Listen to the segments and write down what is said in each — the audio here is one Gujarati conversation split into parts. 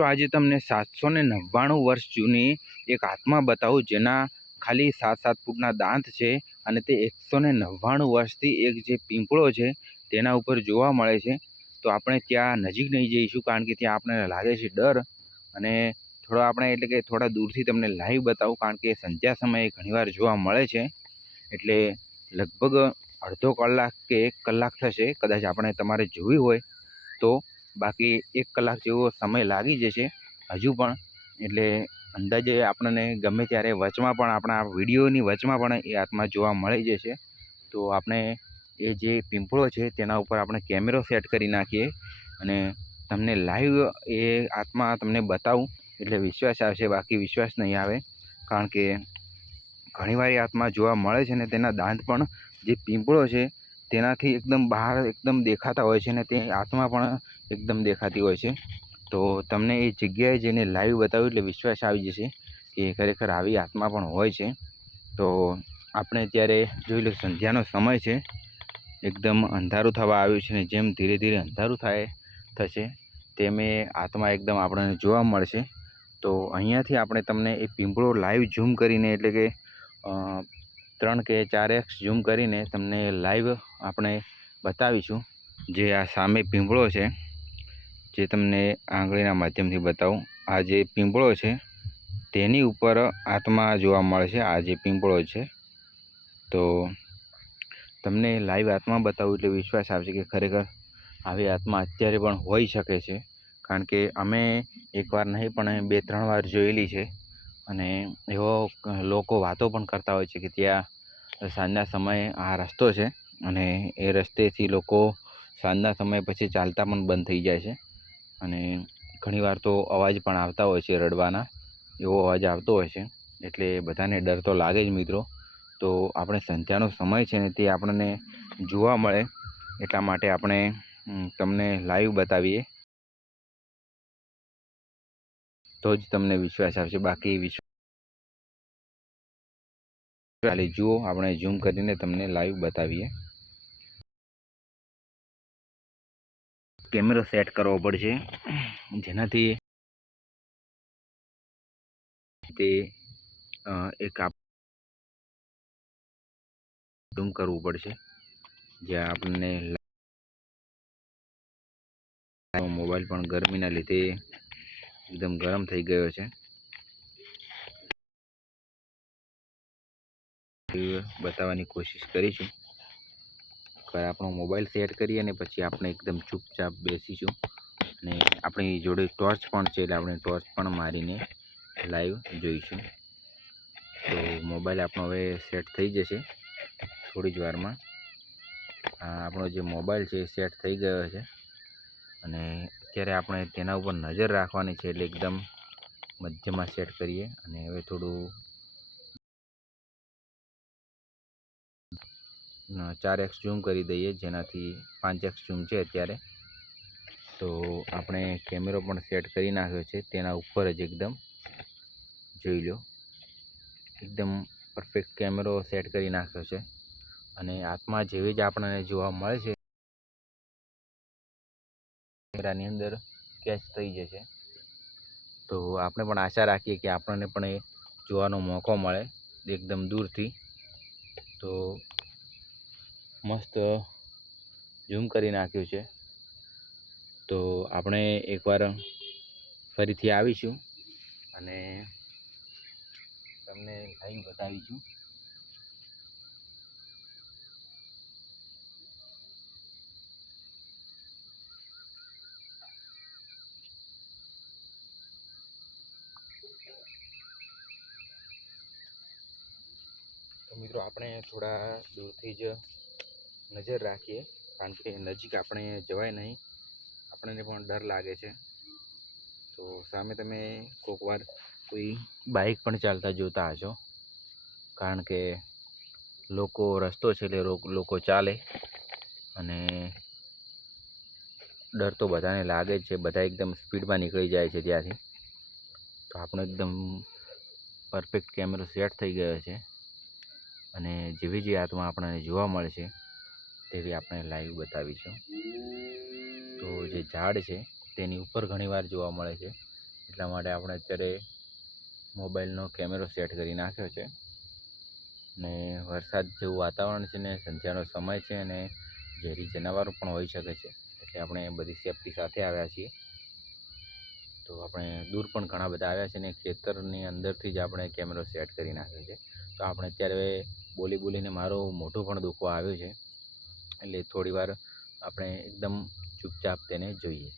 મિત્રો આજે તમને 799 વર્ષ જૂની એક આત્મા બતાવું જેના ખાલી 7-7 ફૂટના દાંત છે અને તે 199 વર્ષથી એક જે પીંપળો છે તેના ઉપર જોવા મળે છે। તો આપણે ત્યાં નજીક નહીં જઈશું કારણ કે ત્યાં આપણને લાગે છે ડર, અને થોડો આપણે એટલે કે થોડા દૂરથી તમને લાઈવ બતાવું કારણ કે સંધ્યા સમયે ઘણીવાર જોવા મળે છે। એટલે લગભગ અડધો કલાક કે 1 કલાક થશે કદાચ આપણે તમારે જોવી હોય તો, બાકી 1 કલાક જેવો સમય લાગી જશે હજુ પણ। એટલે અંદાજે આપણને ગમે ત્યારે વચમાં પણ આપણા વિડીયોની વચમાં પણ એ આત્મા જોવા મળી જશે। તો આપણે એ જે પીંપળો છે તેના ઉપર આપણે કેમેરો સેટ કરી નાખીએ અને તમને લાઈવ એ આત્મા તમને બતાવું એટલે વિશ્વાસ આવશે, બાકી વિશ્વાસ નહીં આવે। કારણ કે ઘણીવાર એ આત્મા જોવા મળે છે ને તેના દાંત પણ જે પીંપળો છે તેનાથી એકદમ બહાર એકદમ દેખાતા હોય છે, ને તે આત્મા પણ એકદમ દેખાતી હોય છે। તો તમને એ જગ્યાએ જઈને લાઈવ બતાવ્યું એટલે વિશ્વાસ આવી જશે કે ખરેખર આવી આત્મા પણ હોય છે। તો આપણે અત્યારે જોઈ લો સંધ્યાનો સમય છે, એકદમ અંધારું થવા આવ્યું છે, ને જેમ ધીરે ધીરે અંધારું થશે તેમ એ આત્મા એકદમ આપણને જોવા મળશે। તો અહીંયાથી આપણે તમને એ પીંપળો લાઈવ ઝૂમ કરીને એટલે કે 3 કે 4x ઝૂમ કરીને તમને લાઈવ આપણે બતાવીશું। જે આ સામે પીંપળો છે જે તમને આંગળીના માધ્યમથી બતાવું, આ જે પીંપળો છે તેની ઉપર આત્મા જોવા મળે છે। આ જે પીંપળો છે તો તમને લાઈવ આત્મા બતાવું એટલે વિશ્વાસ આવશે કે ખરેખર આવી આત્મા અત્યારે પણ હોઈ શકે છે। કારણ કે અમે એકવાર નહીં પણ 2-3 વાર જોયેલી છે, અને એવો લોકો વાતો પણ કરતા હોય છે કે ત્યાં સાંજના સમયે આ રસ્તો છે અને એ રસ્તેથી લોકો સાંજના સમય પછી ચાલતા પણ બંધ થઈ જાય છે, અને ઘણીવાર તો અવાજ પણ આવતા હોય છે, રડવાના એવો અવાજ આવતો હોય છે। એટલે બધાને ડર તો લાગે જ મિત્રો। તો આપણે સંધ્યાનો સમય છે ને તે આપણને જોવા મળે એટલા માટે આપણે તમને લાઈવ બતાવીએ તો જ તમને વિશ્વાસ આવશે, બાકી વિશ્વાસ ખાલી જુઓ આપણે ઝૂમ કરીને તમને લાઈવ બતાવીએ। કેમેરો સેટ કરવો પડશે જેનાથી તે એક ઝૂમ કરવું પડશે જ્યાં આપણને મોબાઈલ પણ ગરમીના લીધે એકદમ ગરમ થઈ ગયો છે। બતાવવાની કોશિશ કરીશું। આપણો મોબાઈલ સેટ કરી અને પછી આપણે એકદમ ચૂપચાપ બેસીશું, અને આપણી જોડે ટોર્ચ પણ છે એટલે આપણે ટોર્ચ પણ મારીને લાઈવ જોઈશું। તો મોબાઈલ આપણો હવે સેટ થઈ જશે થોડી જ વારમાં। આપણો જે મોબાઈલ છે એ સેટ થઈ ગયો છે, અને અત્યારે આપણે તેના ઉપર નજર રાખવાની છે એટલે એકદમ મધ્યમાં સેટ કરીએ, અને હવે થોડું 4x ઝૂમ કરી દઈએ જેનાથી 5x ઝૂમ છે અત્યારે। તો આપણે કેમેરો પણ સેટ કરી નાખ્યો છે તેના ઉપર જ એકદમ જોઈ લો, એકદમ પરફેક્ટ કેમેરો સેટ કરી નાખ્યો છે, અને આત્મા જેવી જ આપણને જોવા મળે છે કેમેરાની અંદર કેચ થઈ જશે। તો આપણે પણ આશા રાખીએ કે આપણને પણ એ જોવાનો મોકો મળે એકદમ દૂરથી। તો મસ્ત ઝૂમ કરી નાખ્યું છે। તો આપણે એકવાર ફરીથી આવીશું અને તમને લાઈવ બતાવીશું। તો મિત્રો આપણે થોડા દૂરથી જ નજર રાખીએ કારણ કે નજીક આપણે જવાય નહીં, આપણને પણ ડર લાગે છે। તો સામે તમે કોઈક વાર કોઈ બાઇક પણ ચાલતા જોતા હશો, કારણ કે લોકો રસ્તો છે એટલે લોકો ચાલે, અને ડર તો બધાને લાગે જ છે, બધા એકદમ સ્પીડમાં નીકળી જાય છે ત્યાંથી। તો આપણો એકદમ પરફેક્ટ કેમેરો સેટ થઈ ગયો છે, અને જેવી જે આત્મા આપણને જોવા મળશે તેવી આપણે લાઈવ બતાવીશું। તો જે ઝાડ છે તેની ઉપર ઘણીવાર જોવા મળે છે, એટલા માટે આપણે અત્યારે મોબાઈલનો કેમેરો સેટ કરી નાખ્યો છે. ને વરસાદ જેવું વાતાવરણ છે ને સંધ્યાનો સમય છે અને ઝેરી જનાવરો પણ હોઈ શકે છે, એટલે આપણે બધી સેફટી સાથે આવ્યા છીએ. તો આપણે દૂર પણ ઘણા બધા આવ્યા છે ને ખેતરની અંદરથી જ આપણે કેમેરો સેટ કરી નાખ્યો છે. તો આપણે અત્યારે બોલીને મારું મોઢું પણ દુખવા આવ્યું છે, એટલે થોડી વાર આપણે એકદમ ચૂપચાપ તેને જોઈએ.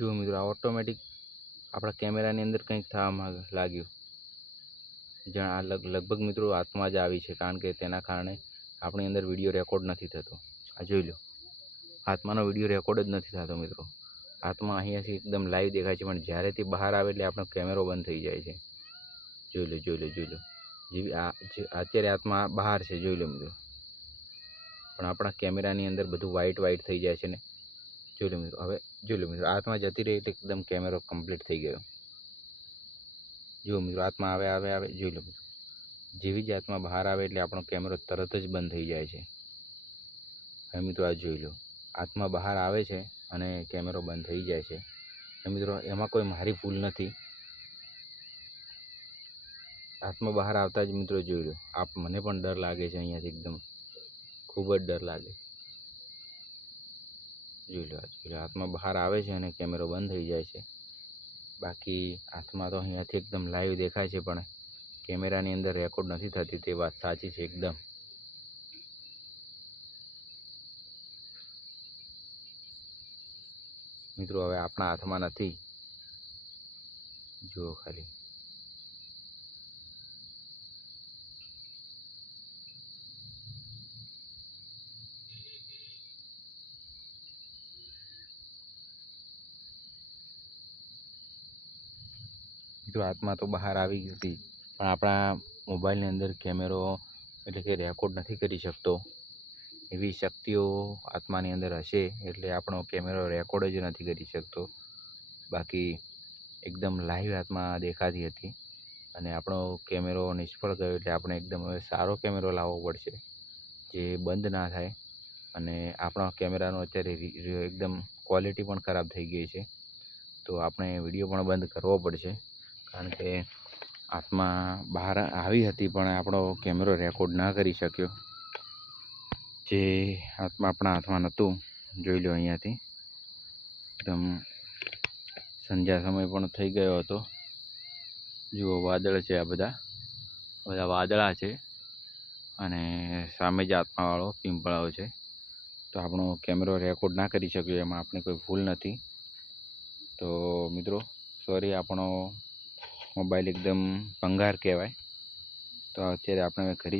જુઓ મિત્રો, આ ઓટોમેટિક આપણા કેમેરાની અંદર કંઈક થવા લાગ્યું. જ્યાં આ લગભગ મિત્રો હાથમાં જ આવી છે, કારણ કે તેના કારણે આપણી અંદર વિડીયો રેકોર્ડ નથી થતો. આ જોઈ લો, હાથમાંનો વિડીયો રેકોર્ડ જ નથી થતો મિત્રો. આત્મા અહીંયાથી એકદમ લાઈવ દેખાય છે, પણ જ્યારે તે બહાર આવે એટલે આપણો કેમેરો બંધ થઈ જાય છે. જોઈ લો જેવી અત્યારે આત્મા બહાર છે, જોઈ લો મિત્રો. પણ આપણા કેમેરાની અંદર બધું વ્હાઇટ થઈ જાય છે ને. જોઈ લો મિત્રો. હવે જોઈ લો મિત્રો, આત્મા જતી રહી એટલે એકદમ કેમેરો કમ્પ્લીટ થઈ ગયો. જુઓ મિત્રો, આત્મા આવે જોઈ લો મિત્રો. જેવી જ આત્મા બહાર આવે એટલે આપણો કેમેરો તરત જ બંધ થઈ જાય છે. હવે મિત્રો આ જોઈ લો, આત્મા બહાર આવે છે અને કેમેરો બંધ થઈ જાય છે. મિત્રો એમાં કોઈ મારી ભૂલ નથી. આત્મા બહાર આવતા જ મિત્રો જોઈ લો, મને પણ ડર લાગે છે અહીંયાથી, એકદમ ખૂબ જ ડર લાગે. જોઈ લો આત્મા બહાર આવે છે અને કેમેરો બંધ થઈ જાય છે. બાકી આત્મા તો અહીંયાથી એકદમ લાઈવ દેખાય છે, પણ કેમેરાની અંદર રેકોર્ડ નથી થતી, તે વાત સાચી છે એકદમ. મિત્રો હવે આપણા હાથમાં નથી. જુઓ ખાલી. મિત્રો આત્મા તો બહાર આવી હતી, પણ આપણા મોબાઈલની અંદર કેમેરો એટલે કે રેકોર્ડ નથી કરી શકતો. એવી શક્તિઓ આત્માની અંદર હશે એટલે આપણો કેમેરો રેકોર્ડ જ નથી કરી શકતો. બાકી એકદમ લાઈવ આત્મા દેખાતી હતી અને આપણો કેમેરો નિષ્ફળ ગયો એટલે આપણે એકદમ હવે સારો કેમેરો લાવવો પડશે, જે બંધ ના થાય. અને આપણા કેમેરાનો અત્યારે એકદમ ક્વોલિટી પણ ખરાબ થઈ ગઈ છે, તો આપણે વિડીયો પણ બંધ કરવો પડશે. કારણ કે આત્મા બહાર આવી હતી પણ આપણો કેમેરો રેકોર્ડ ના કરી શક્યો. જે આત્મા આપણા હાથમાં નહોતું. જોઈ લો અહીંયાથી એકદમ સંધ્યા સમય પણ થઈ ગયો હતો. જુઓ વાદળ છે, આ બધા વાદળા છે અને સામે જ આત્માવાળો પિંપળાઓ છે. તો આપણો કેમેરો રેકોર્ડ ના કરી શક્યો, એમાં આપણી કોઈ ભૂલ નથી. તો મિત્રો સોરી, આપણો મોબાઈલ એકદમ ભંગાર કહેવાય. તો અત્યારે આપણે ઘરે